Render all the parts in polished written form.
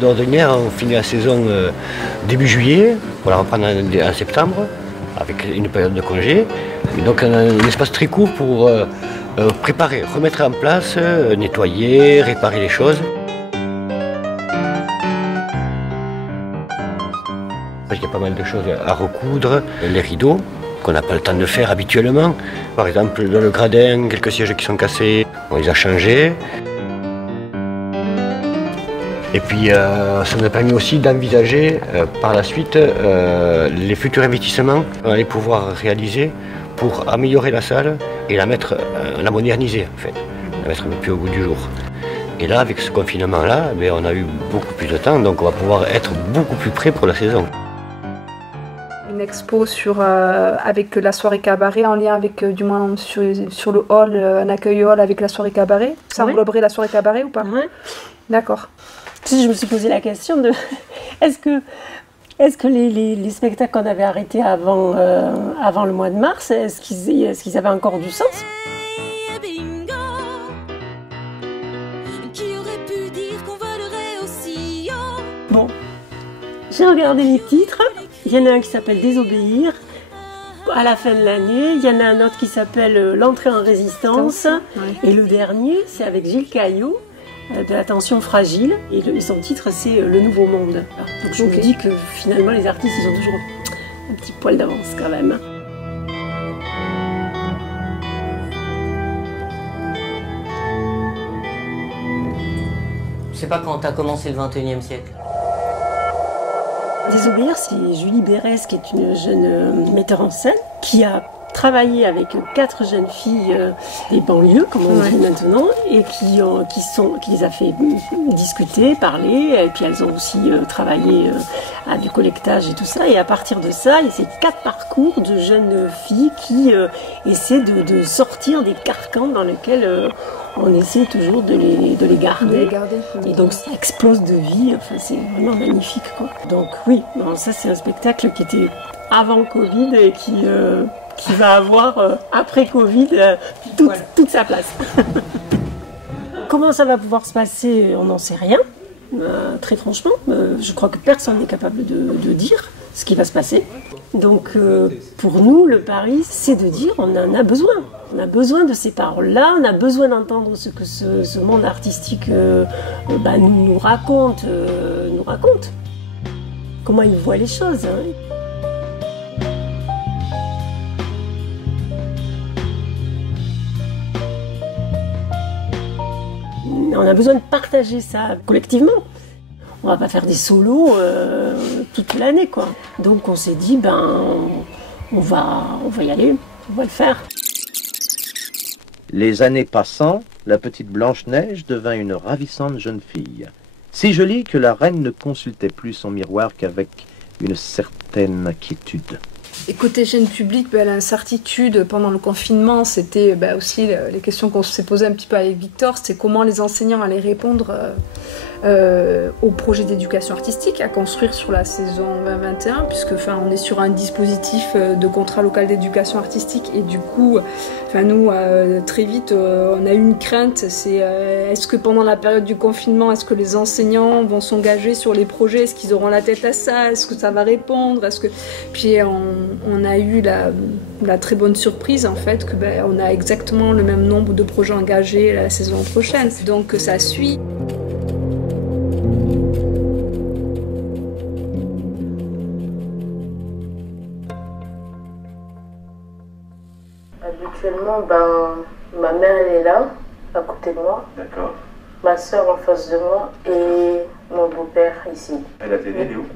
D'ordinaire, on finit la saison début juillet, pour la reprendre en septembre, avec une période de congé. Et donc on a un espace très court pour préparer, remettre en place, nettoyer, réparer les choses. Il y a pas mal de choses à recoudre, les rideaux qu'on n'a pas le temps de faire habituellement. Par exemple, dans le gradin, quelques sièges qui sont cassés, on les a changés. Et puis ça nous a permis aussi d'envisager par la suite les futurs investissements qu'on allait pouvoir réaliser pour améliorer la salle et la moderniser en fait, la mettre un peu plus au goût du jour. Et là, avec ce confinement-là, on a eu beaucoup plus de temps, donc on va pouvoir être beaucoup plus près pour la saison. Une expo avec la soirée cabaret en lien avec, du moins sur le hall, un accueil hall avec la soirée cabaret. Ça engloberait la soirée cabaret ou pas? Ouais. D'accord. Je me suis posé la question de est-ce que les spectacles qu'on avait arrêtés avant le mois de mars, est-ce qu'ils avaient encore du sens? Bon, j'ai regardé les titres. Il y en a un qui s'appelle Désobéir à la fin de l'année. Il y en a un autre qui s'appelle L'entrée en résistance. Et le dernier, c'est avec Gilles Caillot, de l'attention fragile. Et son titre, c'est Le Nouveau Monde. Donc je me dis que finalement, les artistes, ils ont toujours un petit poil d'avance quand même. Je sais pas quand t'as commencé le 21e siècle. Désobéir, c'est Julie Bérès, qui est une jeune metteur en scène, qui a travaillé avec 4 jeunes filles des banlieues, comme on dit maintenant, et qui les a fait discuter, parler, et puis elles ont aussi travaillé à du collectage et tout ça. Et à partir de ça, il y a ces 4 parcours de jeunes filles qui essaient de sortir des carcans dans lesquels on essaie toujours de les garder. Et donc ça explose de vie, enfin, c'est vraiment magnifique, quoi. Donc oui, bon, ça c'est un spectacle qui était avant Covid et qui va avoir, après Covid, toute sa place. Comment ça va pouvoir se passer, on n'en sait rien, très franchement. Je crois que personne n'est capable de dire ce qui va se passer. Donc pour nous, le pari, c'est de dire on en a besoin. On a besoin de ces paroles-là, on a besoin d'entendre ce que ce monde artistique nous raconte. Comment il voit les choses. On a besoin de partager ça collectivement. On va pas faire des solos toute l'année, quoi. Donc on s'est dit, on va y aller, on va le faire. Les années passant, la petite Blanche-Neige devint une ravissante jeune fille. Si jolie que la reine ne consultait plus son miroir qu'avec une certaine inquiétude. Et côté chaîne publique, l'incertitude pendant le confinement, c'était aussi les questions qu'on s'est posées un petit peu avec Victor, c'est comment les enseignants allaient répondre au projet d'éducation artistique à construire sur la saison 2021, puisque on est sur un dispositif de contrat local d'éducation artistique et du coup, nous, très vite, on a eu une crainte, c'est est-ce que pendant la période du confinement, est-ce que les enseignants vont s'engager sur les projets, est-ce qu'ils auront la tête à ça, est-ce que ça va répondre, Puis on a eu la très bonne surprise en fait que on a exactement le même nombre de projets engagés la saison prochaine, donc ça suit. Habituellement, ma mère elle est là, à côté de moi. D'accord. Ma soeur en face de moi et mon beau-père ici. Et la télé, elle est où?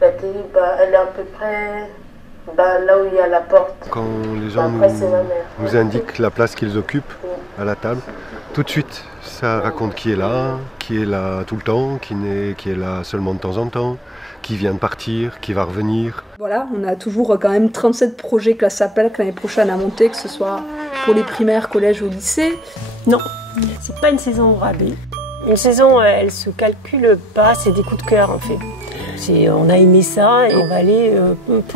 La télé, elle est à peu près là où il y a la porte. Quand les gens nous indiquent la place qu'ils occupent à la table, tout de suite, ça raconte qui est là tout le temps, qui est là seulement de temps en temps, qui vient de partir, qui va revenir. Voilà, on a toujours quand même 37 projets classe APELC l'année prochaine à monter, que ce soit pour les primaires, collèges ou lycées. Non, c'est pas une saison au rabais. Une saison, elle se calcule pas, c'est des coups de cœur en fait. On a aimé ça et on va aller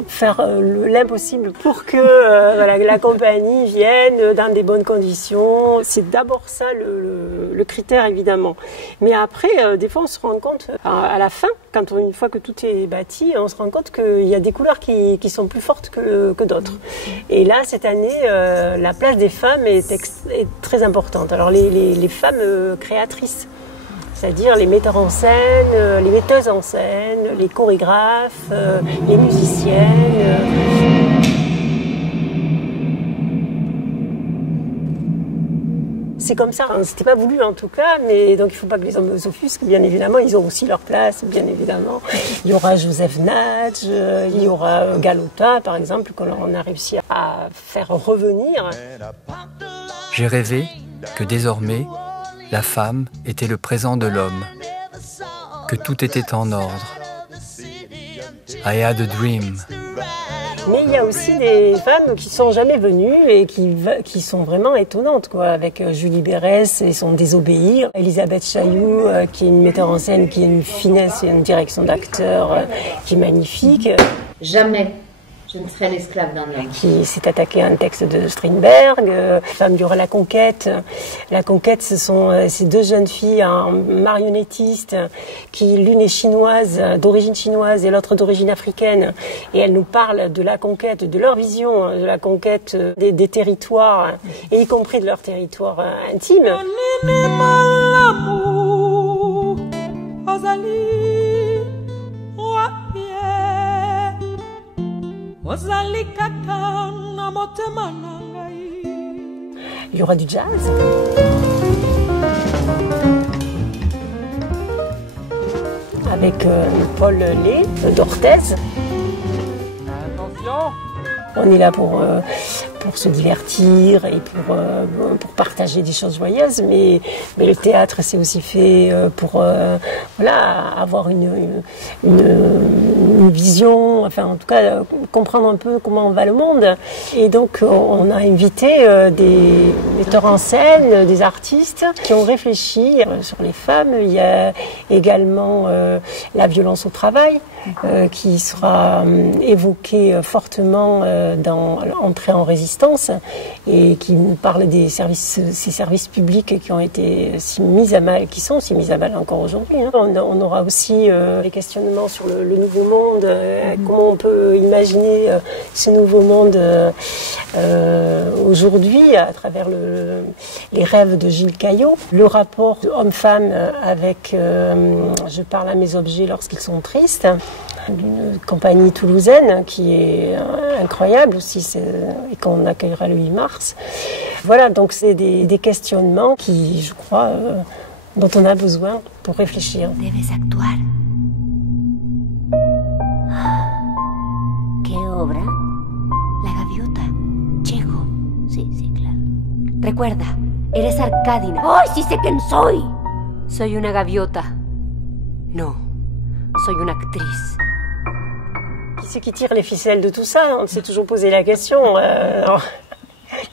faire l'impossible pour que la compagnie vienne dans des bonnes conditions. C'est d'abord ça le critère, évidemment. Mais après, des fois, on se rend compte, à la fin, une fois que tout est bâti, on se rend compte qu'il y a des couleurs qui sont plus fortes que d'autres. Et là, cette année, la place des femmes est très importante. Alors, les femmes créatrices, c'est-à-dire les metteurs en scène, les metteuses en scène, les chorégraphes, les musiciennes. C'est comme ça, c'était pas voulu en tout cas, mais donc il ne faut pas que les hommes s'offusquent, bien évidemment, ils ont aussi leur place, bien évidemment. Il y aura Joseph Nagy, il y aura Galota, par exemple, qu'on a réussi à faire revenir. J'ai rêvé que désormais, la femme était le présent de l'homme, que tout était en ordre. I had a dream. Mais il y a aussi des femmes qui sont jamais venues et qui sont vraiment étonnantes, quoi, avec Julie Berès et son Désobéir, Elisabeth Chailloux, qui est une metteur en scène, qui a une finesse et une direction d'acteur qui est magnifique. Jamais je ne serai l'esclave d'un homme. Qui s'est attaqué à un texte de Strindberg. Femme, il y aura La Conquête. La Conquête, ce sont ces deux jeunes filles marionnettistes qui, l'une est chinoise, d'origine chinoise et l'autre d'origine africaine. Et elles nous parlent de la conquête, de leur vision de la conquête des territoires, et y compris de leur territoire intime. Il y aura du jazz. Avec Paul Lé d'Orthez. Attention. On est là pour se divertir et pour partager des choses joyeuses, mais le théâtre, c'est aussi fait pour avoir une vision, enfin en tout cas comprendre un peu comment va le monde. Et donc on a invité des metteurs en scène, des artistes qui ont réfléchi sur les femmes. Il y a également la violence au travail qui sera évoquée fortement dans Entrée en résistance, et qui nous parle ces services publics qui ont été mis à mal, qui sont aussi mis à mal encore aujourd'hui. On aura aussi des questionnements sur le nouveau monde, comment on peut imaginer ce nouveau monde aujourd'hui à travers les rêves de Gilles Caillot, le rapport homme-femme avec Je parle à mes objets lorsqu'ils sont tristes, d'une compagnie toulousaine qui est incroyable aussi, et qu'on accueillera le 8 mars. Voilà, donc c'est des questionnements qui, je crois, dont on a besoin pour réfléchir. Debes actuar. ¿Qué obra? La gaviota. Chejo. Sí, claro. Recuerda, eres Arcadina. ¡Ay, sí sé quién soy! Soy una gaviota. No, soy una actriz. Qui c'est qui tire les ficelles de tout ça? On s'est toujours posé la question.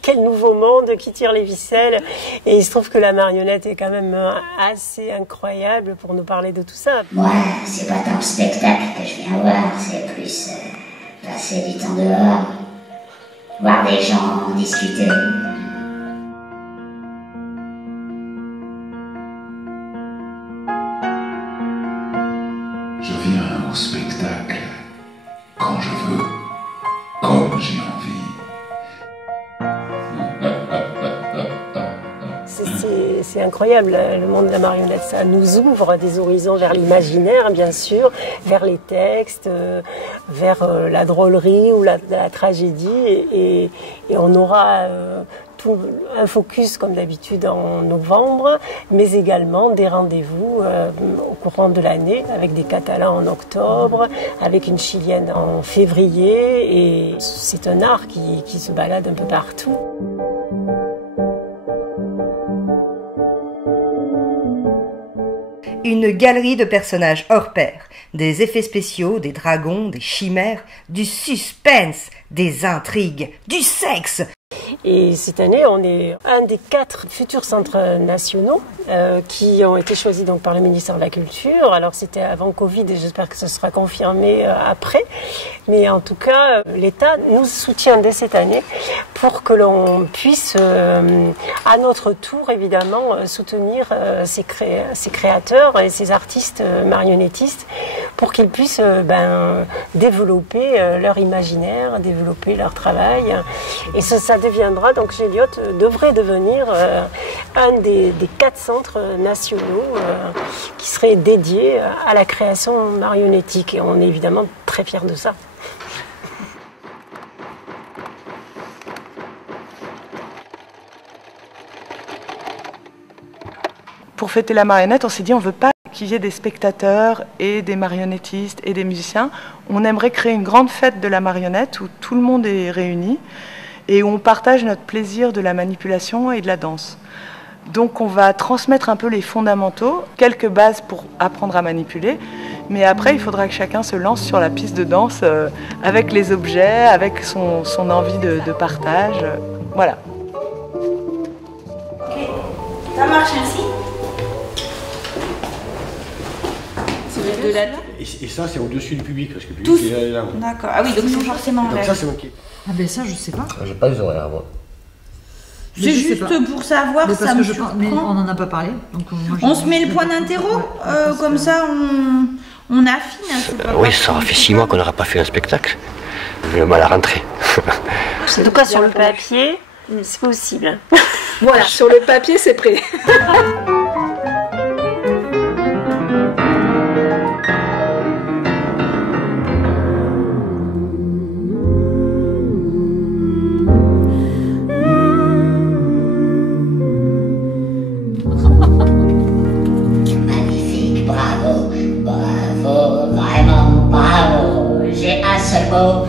Quel nouveau monde, qui tire les ficelles? Et il se trouve que la marionnette est quand même assez incroyable pour nous parler de tout ça. Moi, c'est pas tant le spectacle que je viens voir, c'est plus passer du temps dehors, voir des gens discuter. Je viens au spectacle quand je veux, comme j'ai envie. C'est incroyable, le monde de la marionnette. Ça nous ouvre des horizons vers l'imaginaire, bien sûr, vers les textes, vers la drôlerie ou la tragédie. Et on aura un focus, comme d'habitude, en novembre, mais également des rendez-vous au courant de l'année, avec des Catalans en octobre, avec une Chilienne en février. Et c'est un art qui se balade un peu partout. Une galerie de personnages hors pair, des effets spéciaux, des dragons, des chimères, du suspense, des intrigues, du sexe. Et cette année, on est un des 4 futurs centres nationaux qui ont été choisis donc par le ministère de la Culture. Alors c'était avant Covid et j'espère que ce sera confirmé après. Mais en tout cas, l'État nous soutient dès cette année pour que l'on puisse, à notre tour évidemment, soutenir ces créateurs et ces artistes marionnettistes pour qu'ils puissent développer leur imaginaire, développer leur travail. Et ça deviendra, donc Géliot devrait devenir un des 4 centres nationaux qui seraient dédiés à la création marionnettique. Et on est évidemment très fiers de ça. Pour fêter la marionnette, on s'est dit on ne veut pas qu'il y ait des spectateurs et des marionnettistes et des musiciens. On aimerait créer une grande fête de la marionnette où tout le monde est réuni et où on partage notre plaisir de la manipulation et de la danse. Donc on va transmettre un peu les fondamentaux, quelques bases pour apprendre à manipuler, mais après il faudra que chacun se lance sur la piste de danse avec les objets, avec son envie de partage. Voilà. Ok, ça marche ainsi. Et ça, c'est au-dessus du public, parce que le public est là. D'accord. Ah oui, donc ils sont forcément en donc l'air. ça, c'est ok. Ah ben ça, je sais pas. J'ai pas les horaires, moi. C'est juste pour savoir, ça me surprend. Mais on n'en a pas parlé. Donc moi, on se met le point d'interro, comme ça on affine. Oui, ça aura fait 6 mois qu'on n'aura pas fait un spectacle. J'ai mal à rentrer. En tout cas, sur le papier, c'est possible. Voilà, sur le papier, c'est prêt. Bravo, vraiment bravo. J'ai un seul mot,